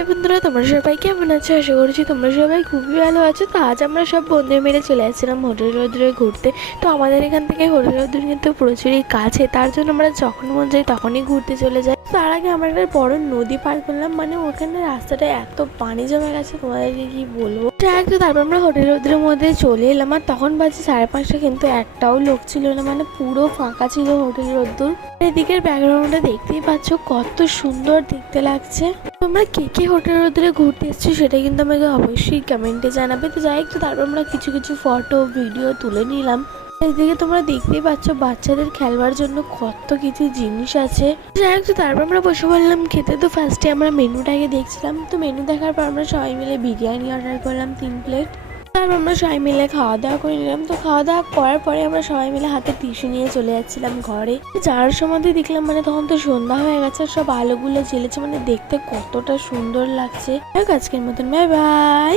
High বন্ধুরা, তোমরা সবাই কেমন আছো? আশা করছি তোমরা সবাই খুবই ভালো আছো। তো আজ আমরা সব বন্ধু মিলে চলে আসছিলাম হোটেল রোদ্রে ঘুরতে। তো আমাদের এখান থেকে হোটেল রোদ্র কিন্তু প্রচুরই কাছে, তার জন্য আমরা যখন মন যাই তখনই ঘুরতে চলে যাই। তার আগে আমরা একটা বড় নদী পার করলাম, মানে ওখানে রাস্তাটা এত পানি জমে গেছে তোমাদেরকে কি বলবো। যাই তো তারপর আমরা হোটেল রোদ্রের মধ্যে চলে এলাম, আর তখন বাজে 5:30, কিন্তু একটাও লোক ছিল না, মানে পুরো ফাঁকা ছিল হোটেল রোদ্দুর। এদিকের ব্যাকগ্রাউন্ডটা দেখতেই পাচ্ছ কত সুন্দর দেখতে লাগছে। তোমরা কে কে হোটেল রোদ্রে ঘুরতে এসছো সেটা কিন্তু আমাকে অবশ্যই কমেন্টে জানাবে। তো যাই তো তারপর আমরা কিছু কিছু ফটো ভিডিও তুলে নিলাম। এদিকে তোমরা দেখতেই পাচ্ছ বাচ্চাদের খেলবার জন্য কত কিছু জিনিস আছে। যাই হোক, তো তারপর আমরা বসে পড়লাম খেতে। তো ফার্স্টে আমরা মেনুটাকে দেখছিলাম। তো মেনু দেখার পর আমরা সবাই মিলে বিরিয়ানি অর্ডার করলাম 3 প্লেট। তারপর আমরা সবাই মিলে খাওয়া দাওয়া করে নিলাম। তো খাওয়া দাওয়া করার পরে আমরা সবাই মিলে হাতে টিস্যু নিয়ে চলে যাচ্ছিলাম ঘরে। যাওয়ার সময় দেখলাম মানে তখন তো সন্ধ্যা হয়ে গেছে, সব আলোগুলো জ্বেলেছে, মানে দেখতে কতটা সুন্দর লাগছে। আজকের মতন বাই বাই।